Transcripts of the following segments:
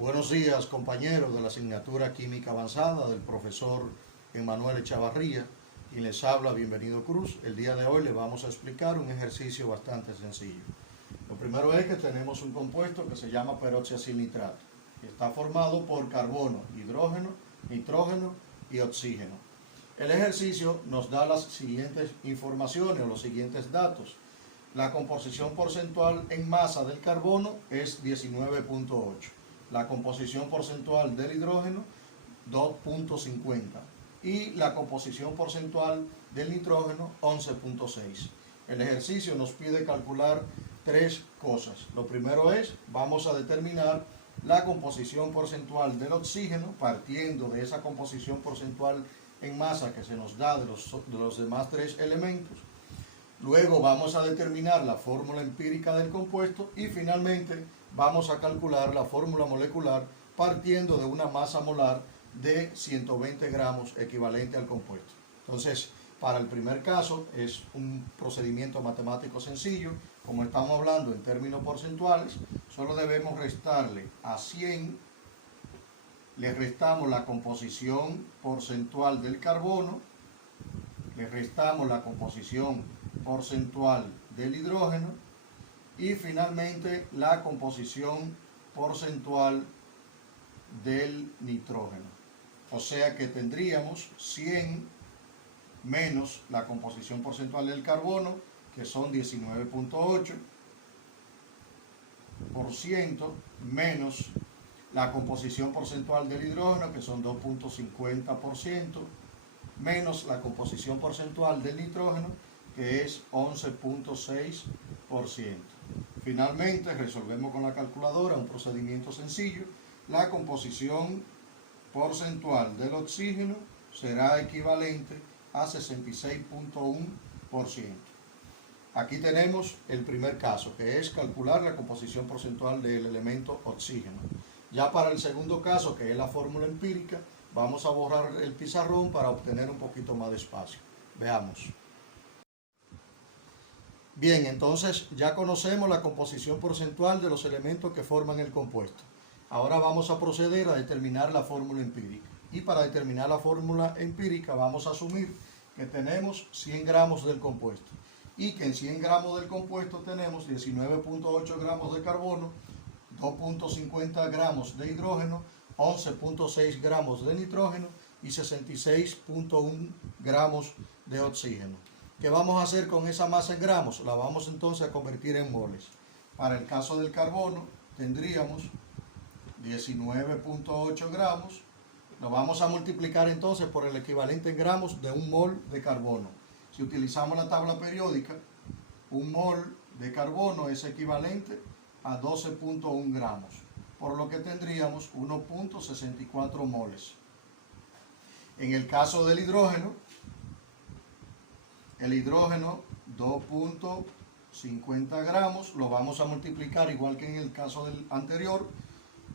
Buenos días, compañeros de la asignatura Química Avanzada del profesor Emanuel Echavarría, y les habla Bienvenido Cruz. El día de hoy les vamos a explicar un ejercicio bastante sencillo. Lo primero es que tenemos un compuesto que se llama peroxiacilnitrato, que está formado por carbono, hidrógeno, nitrógeno y oxígeno. El ejercicio nos da las siguientes informaciones o los siguientes datos. La composición porcentual en masa del carbono es 19.8. La composición porcentual del hidrógeno 2.50 y la composición porcentual del nitrógeno 11.6. El ejercicio nos pide calcular tres cosas. Lo primero es, vamos a determinar la composición porcentual del oxígeno partiendo de esa composición porcentual en masa que se nos da de los demás tres elementos. Luego vamos a determinar la fórmula empírica del compuesto y finalmente vamos a calcular la fórmula molecular partiendo de una masa molar de 120 gramos equivalente al compuesto. Entonces, para el primer caso es un procedimiento matemático sencillo. Como estamos hablando en términos porcentuales, solo debemos restarle a 100, le restamos la composición porcentual del carbono, le restamos la composición porcentual del hidrógeno y finalmente la composición porcentual del nitrógeno. O sea que tendríamos 100 menos la composición porcentual del carbono, que son 19.8%, menos la composición porcentual del hidrógeno, que son 2.50%, menos la composición porcentual del nitrógeno, que es 11.6%. Finalmente, resolvemos con la calculadora un procedimiento sencillo. La composición porcentual del oxígeno será equivalente a 66.1%. Aquí tenemos el primer caso, que es calcular la composición porcentual del elemento oxígeno. Ya para el segundo caso, que es la fórmula empírica, vamos a borrar el pizarrón para obtener un poquito más de espacio. Veamos. Bien, entonces ya conocemos la composición porcentual de los elementos que forman el compuesto. Ahora vamos a proceder a determinar la fórmula empírica. Y para determinar la fórmula empírica vamos a asumir que tenemos 100 gramos del compuesto. Y que en 100 gramos del compuesto tenemos 19.8 gramos de carbono, 2.50 gramos de hidrógeno, 11.6 gramos de nitrógeno y 66.1 gramos de oxígeno. ¿Qué vamos a hacer con esa masa en gramos? La vamos entonces a convertir en moles. Para el caso del carbono tendríamos 19.8 gramos. Lo vamos a multiplicar entonces por el equivalente en gramos de un mol de carbono. Si utilizamos la tabla periódica, un mol de carbono es equivalente a 12.1 gramos, por lo que tendríamos 1.64 moles. En el caso del hidrógeno, el hidrógeno 2.50 gramos lo vamos a multiplicar igual que en el caso del anterior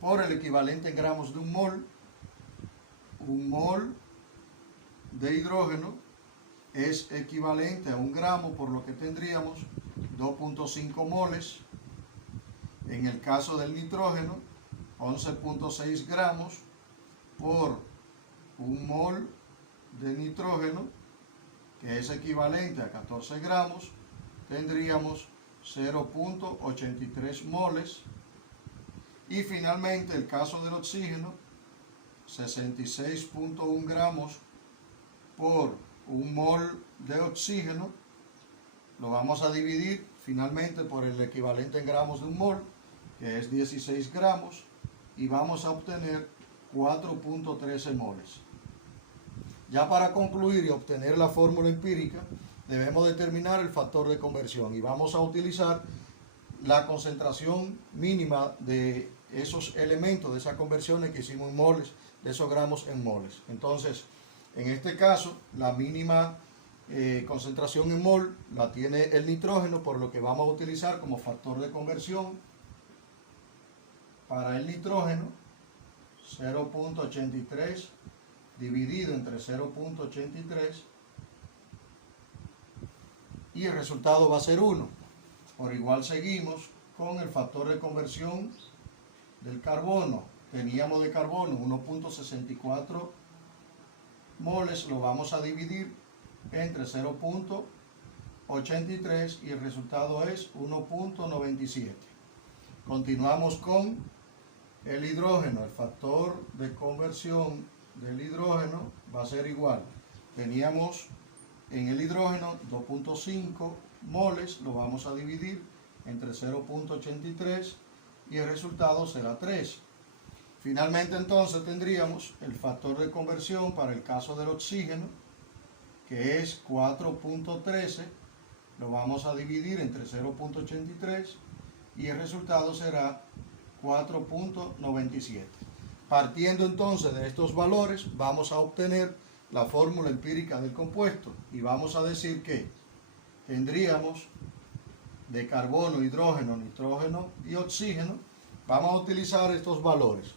por el equivalente en gramos de un mol. Un mol de hidrógeno es equivalente a un gramo, por lo que tendríamos 2.5 moles. En el caso del nitrógeno, 11.6 gramos por un mol de nitrógeno, que es equivalente a 14 gramos, tendríamos 0.83 moles. Y finalmente el caso del oxígeno, 66.1 gramos por un mol de oxígeno, lo vamos a dividir finalmente por el equivalente en gramos de un mol, que es 16 gramos, y vamos a obtener 4.13 moles. Ya para concluir y obtener la fórmula empírica, debemos determinar el factor de conversión y vamos a utilizar la concentración mínima de esos elementos, de esas conversiones que hicimos en moles, de esos gramos en moles. Entonces, en este caso, la mínima concentración en mol la tiene el nitrógeno, por lo que vamos a utilizar como factor de conversión para el nitrógeno 0.83 dividido entre 0.83 y el resultado va a ser 1. Por igual seguimos con el factor de conversión del carbono. teníamos de carbono 1.64 moles, lo vamos a dividir entre 0.83 y el resultado es 1.97. Continuamos con el hidrógeno. El factor de conversión del hidrógeno va a ser igual. Teníamos en el hidrógeno 2.5 moles, lo vamos a dividir entre 0.83 y el resultado será 3. Finalmente entonces tendríamos el factor de conversión para el caso del oxígeno, que es 4.13, lo vamos a dividir entre 0.83 y el resultado será 4.97. Partiendo entonces de estos valores, vamos a obtener la fórmula empírica del compuesto y vamos a decir que tendríamos de carbono, hidrógeno, nitrógeno y oxígeno. Vamos a utilizar estos valores.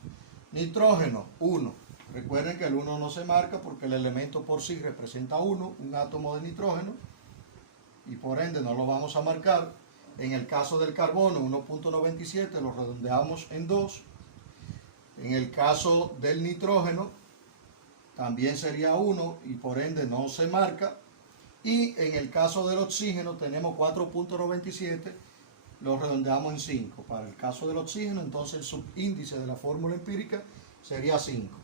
Nitrógeno, 1. Recuerden que el 1 no se marca porque el elemento por sí representa 1, un átomo de nitrógeno, y por ende no lo vamos a marcar. En el caso del carbono, 1.97, lo redondeamos en 2. En el caso del nitrógeno, también sería 1 y por ende no se marca. Y en el caso del oxígeno tenemos 4.97, lo redondeamos en 5. Para el caso del oxígeno, entonces el subíndice de la fórmula empírica sería 5.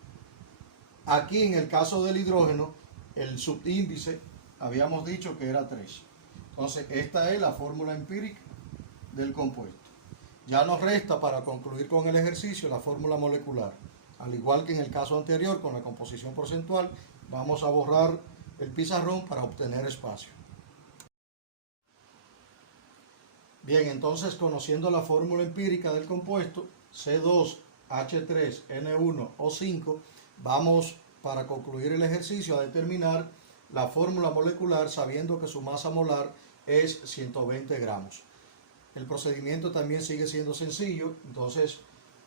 Aquí en el caso del hidrógeno, el subíndice habíamos dicho que era 3. Entonces esta es la fórmula empírica del compuesto. Ya nos resta para concluir con el ejercicio la fórmula molecular. Al igual que en el caso anterior con la composición porcentual, vamos a borrar el pizarrón para obtener espacio. Bien, entonces conociendo la fórmula empírica del compuesto C2H3N1O5, vamos para concluir el ejercicio a determinar la fórmula molecular sabiendo que su masa molar es 120 gramos. El procedimiento también sigue siendo sencillo. Entonces,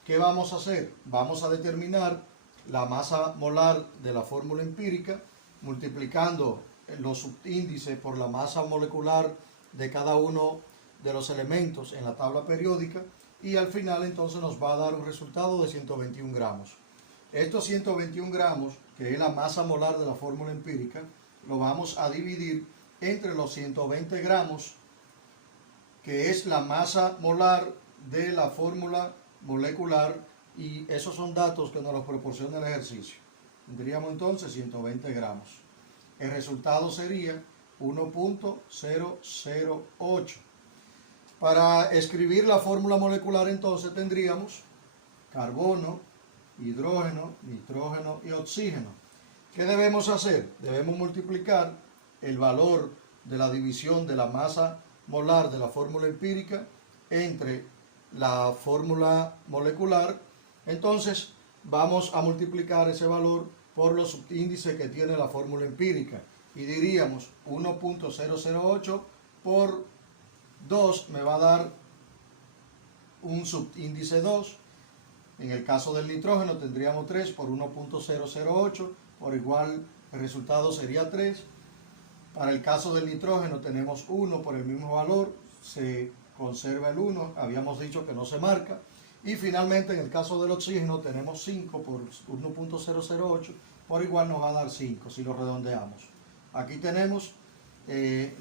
¿qué vamos a hacer? Vamos a determinar la masa molar de la fórmula empírica multiplicando los subíndices por la masa molecular de cada uno de los elementos en la tabla periódica, y al final entonces nos va a dar un resultado de 121 gramos. Estos 121 gramos, que es la masa molar de la fórmula empírica, lo vamos a dividir entre los 120 gramos, que es la masa molar de la fórmula molecular, y esos son datos que nos los proporciona el ejercicio. Tendríamos entonces 120 gramos. El resultado sería 1.008. Para escribir la fórmula molecular entonces tendríamos carbono, hidrógeno, nitrógeno y oxígeno. ¿Qué debemos hacer? Debemos multiplicar el valor de la división de la masa molar de la fórmula empírica entre la fórmula molecular. Entonces vamos a multiplicar ese valor por los subíndices que tiene la fórmula empírica y diríamos 1.008 por 2 me va a dar un subíndice 2. En el caso del nitrógeno tendríamos 3 por 1.008, por igual el resultado sería 3. Para el caso del nitrógeno tenemos 1 por el mismo valor, se conserva el 1, habíamos dicho que no se marca. Y finalmente en el caso del oxígeno tenemos 5 por 1.008, por igual nos va a dar 5 si lo redondeamos. Aquí tenemos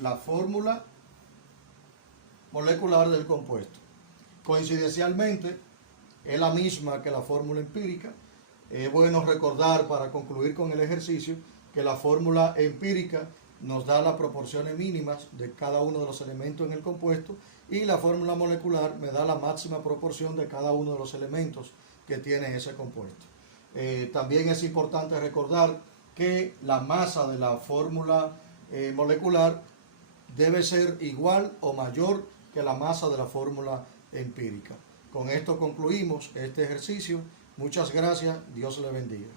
la fórmula molecular del compuesto. Coincidencialmente es la misma que la fórmula empírica. Es bueno recordar para concluir con el ejercicio que la fórmula empírica nos da las proporciones mínimas de cada uno de los elementos en el compuesto, y la fórmula molecular me da la máxima proporción de cada uno de los elementos que tiene ese compuesto. También es importante recordar que la masa de la fórmula molecular debe ser igual o mayor que la masa de la fórmula empírica. Con esto concluimos este ejercicio. Muchas gracias. Dios le bendiga.